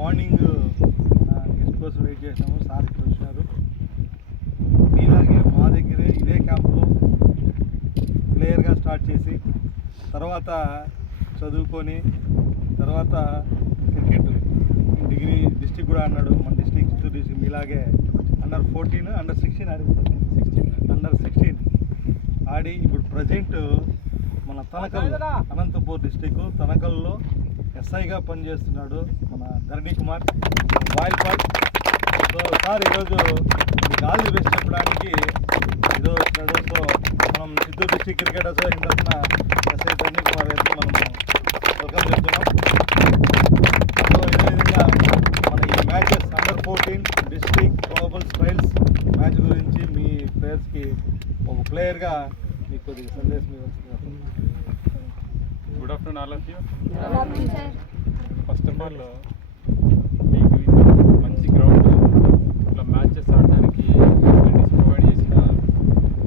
Morning guest కోసం wait చేసాము. Sir ఇక్కడ వచ్చారు. ఇలాగే మా దగ్గరే ఇదే క్యాంప్లో ప్లేయర్గా స్టార్ట్ చేసి తర్వాత చదువుకొని తర్వాత క్రికెట్ డిగ్రీ డిస్టిక్ కూడా ఆడినాడు. మన డిస్టిక్ చిత్తూరు డిస్టిక్ మీలాగే అండర్-14 అండర్-16 అండర్-16 ఆడి ఇప్పుడు ప్రజెంట్ మన తనకల్ అనంతపూర్ డిస్టిక్ తనకల్లో ఎస్ఐగా పనిచేస్తున్నాడు మన ధరణి కుమార్ బాయిల్పాట్. సో సార్ ఈరోజు ఆల్ ది బెస్ట్ చెప్పడానికి ఈరోజు వచ్చినాడు. సో మనం చిత్తూరు డిస్టిక్ క్రికెట్ అసోసియేషన్ తరఫున ఎస్ఐ ధరణి కుమార్ గారికి మనం వెల్కమ్ చెప్తున్నాం. సో ఇదే విధంగా మన ఈ మ్యాచెస్ అండర్-14 డిస్టిక్ గ్లోబల్ స్టైల్స్ మ్యాచ్ గురించి మీ ప్లేయర్స్కి ఒక ప్లేయర్గా మీకు కొద్దిగా సందేశం ఇవ్వచ్చు. Good afternoon all of you. First of all మీకు మంచి గ్రౌండ్ ఇట్లా మ్యాచెస్ ఆడడానికి ఫెసిలిటీస్ ప్రొవైడ్ చేసిన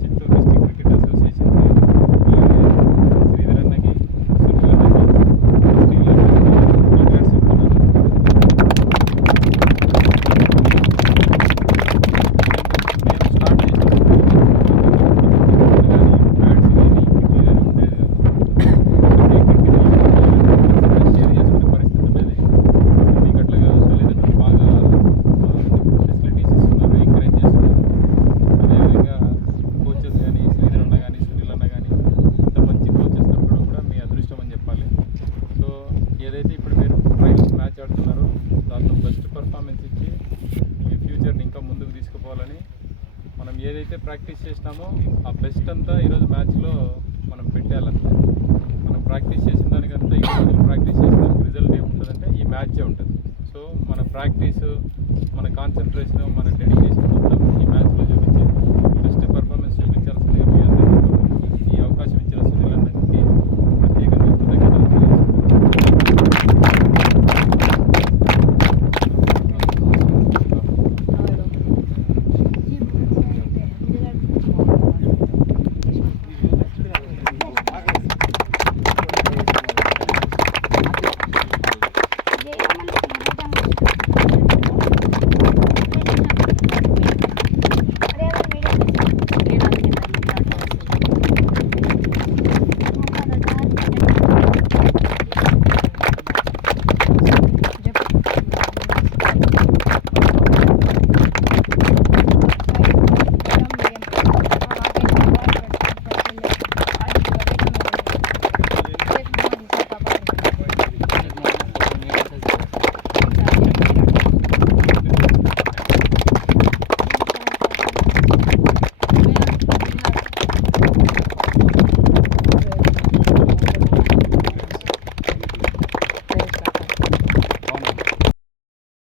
చిత్తూరు డిస్ట్రిక్ట్ క్రికెట్ అసోసియేషన్కి అలాగే శ్రీధర్ అన్నకి సునీల్ అన్నకి స్టీల్ అన్నకి కంగ్రాట్స్ చెప్తున్నాను. నేను స్టార్ట్ చేసినప్పుడు కానీ బ్యాట్స్ కానీ కిట్లు కానీ ఉండేది కాదు. షేర్ చేసుకునే పరిస్థితి ఉండేది. మీకు అట్లా కాదు, తల్లిదండ్రులు బాగా ఫెసిలిటీస్ ఇస్తున్నారు, ఎంకరేజ్ చేస్తున్నారు. అదేవిధంగా కోచెస్ కానీ శ్రీధర్ అన్న కానీ సునీల్ అన్న కానీ ఇంత మంచి కోచెస్ దొరకడం కూడా మీ అదృష్టం అని చెప్పాలి. సో ఏదైతే ఇప్పుడు మీరు ట్రయల్స్ మ్యాచ్ ఆడుతున్నారో దాంట్లో బెస్ట్ పర్ఫార్మెన్స్ ఇచ్చి మీ ఫ్యూచర్ని ఇంకా ముందుకు తీసుకుపోవాలని మనం ఏదైతే ప్రాక్టీస్ చేసినామో ఆ బెస్ట్ అంతా ఈరోజు మ్యాచ్లో మనం పెట్టాలంటే మనం ప్రాక్టీస్ చేసిన దానికంతా ఈ రోజులు ప్రాక్టీస్ చేసిన దానికి రిజల్ట్ ఏముంటుందంటే ఈ మ్యాచే ఉంటుంది. సో మన ప్రాక్టీసు, మన కాన్సన్ట్రేషన్, మన డెడికేషన్ మొత్తం